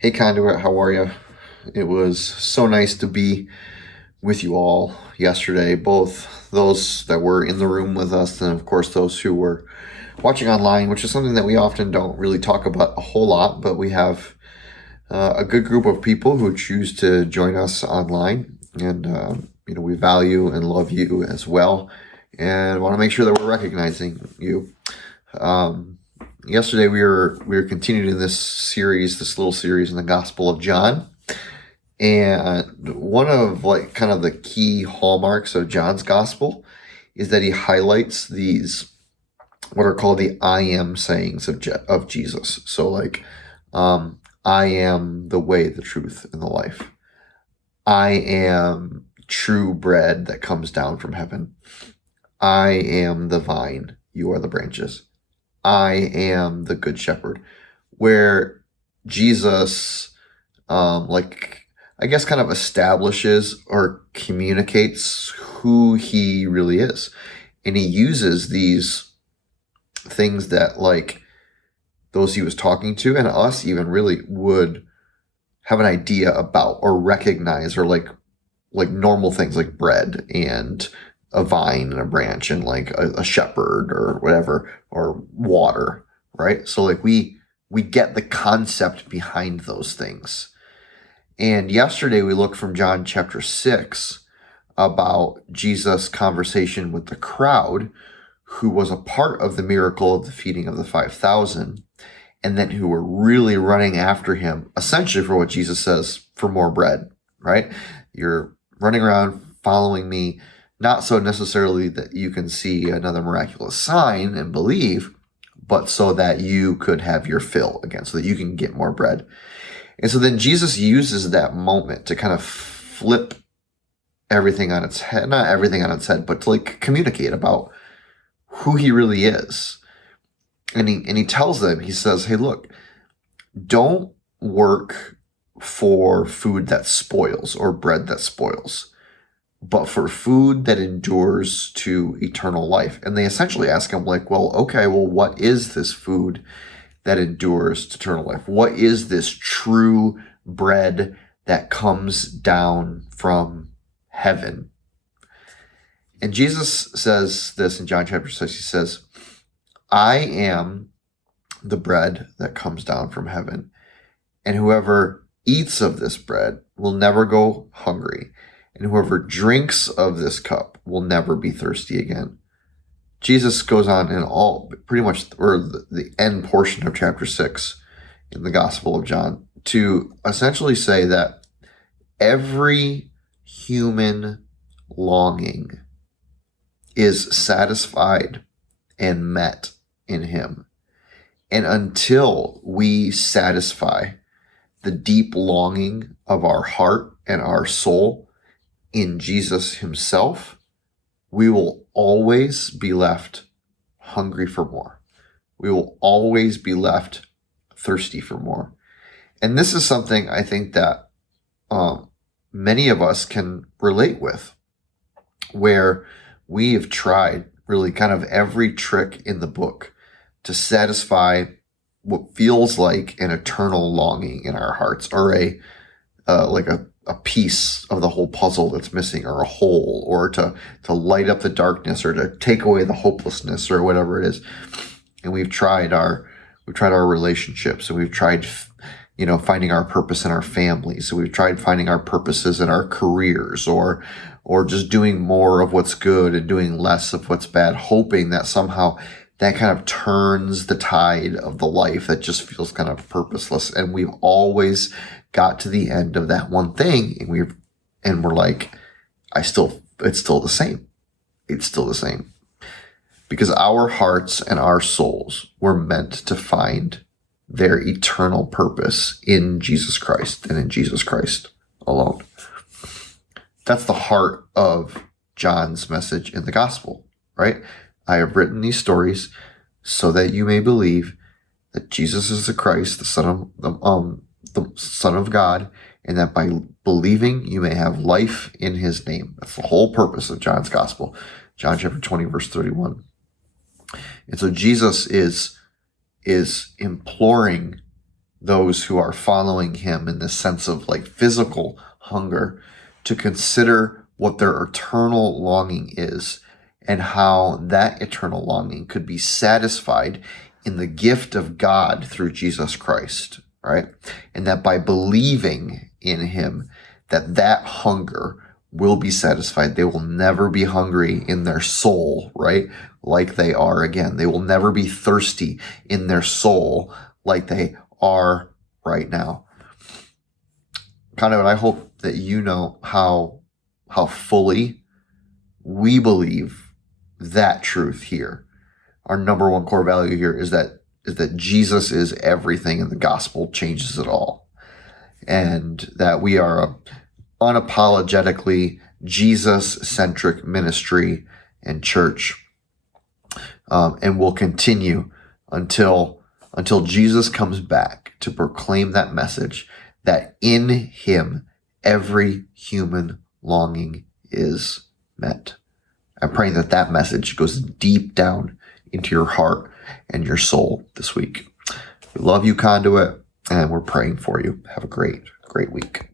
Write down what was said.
Hey, Conduit, how are you? It was so nice to be with you all yesterday, both those that were in the room with us and, of course, those who were watching online, which is something that we often don't really talk about a whole lot, but we have a good group of people who choose to join us online. And, we value and love you as well and want to make sure that we're recognizing you. Um, Yesterday we were continuing this little series in the Gospel of John, and one of like kind of the key hallmarks of John's Gospel is that he highlights these what are called the I am sayings of Jesus. So I am the way, the truth, and the life. I am true bread that comes down from heaven. I am the vine. You are the branches. I am the good shepherd, where Jesus, I guess, kind of establishes or communicates who he really is. And he uses these things that, like, those he was talking to and us even really would have an idea about or recognize, or like normal things like bread and a vine and a branch and like a shepherd or whatever, or water, right? So like we get the concept behind those things. And yesterday we looked from John chapter 6 about Jesus' conversation with the crowd who was a part of the miracle of the feeding of the 5,000, and then who were really running after him, essentially for what Jesus says, for more bread, right? You're running around following me, not so necessarily that you can see another miraculous sign and believe, but so that you could have your fill again, so that you can get more bread. And so then Jesus uses that moment to kind of flip everything on its head, not everything on its head, but to like communicate about who he really is. And he tells them, he says, hey, look, don't work for food that spoils or bread that spoils, but for food that endures to eternal life. And they essentially ask him, like, well, okay, well, what is this food that endures to eternal life? What is this true bread that comes down from heaven? And Jesus says this in John chapter 6. He says, I am the bread that comes down from heaven, and whoever eats of this bread will never go hungry, and whoever drinks of this cup will never be thirsty again. Jesus goes on in all pretty much, or the end portion of chapter 6 in the Gospel of John, to essentially say that every human longing is satisfied and met in him. And until we satisfy the deep longing of our heart and our soul in Jesus himself, we will always be left hungry for more. We will always be left thirsty for more. And this is something I think that many of us can relate with, where we have tried really kind of every trick in the book to satisfy what feels like an eternal longing in our hearts, or a piece of the whole puzzle that's missing, or a hole, or to light up the darkness, or to take away the hopelessness, or whatever it is. And we've tried our relationships, and we've tried finding our purpose in our families. So we've tried finding our purposes in our careers, or just doing more of what's good and doing less of what's bad, hoping that somehow that kind of turns the tide of the life that just feels kind of purposeless. And we've always got to the end of that one thing, and we're like, it's still the same. It's still the same. Because our hearts and our souls were meant to find their eternal purpose in Jesus Christ, and in Jesus Christ alone. That's the heart of John's message in the gospel, right? I have written these stories so that you may believe that Jesus is the Christ, the Son of God, and that by believing you may have life in his name. That's the whole purpose of John's gospel. John chapter 20, verse 31. And so Jesus is imploring those who are following him in the sense of like physical hunger to consider what their eternal longing is and how that eternal longing could be satisfied in the gift of God through Jesus Christ, right? And that by believing in him, that hunger will be satisfied. They will never be hungry in their soul, right? Like they are again. They will never be thirsty in their soul like they are right now. Kind of, and I hope that you know how fully we believe that truth here. Our number one core value here is that Jesus is everything and the gospel changes it all. And that we are a unapologetically Jesus-centric ministry and church. And will continue until Jesus comes back to proclaim that message that in him every human longing is met. I'm praying that message goes deep down into your heart and your soul this week. We love you, Conduit, and we're praying for you. Have a great week.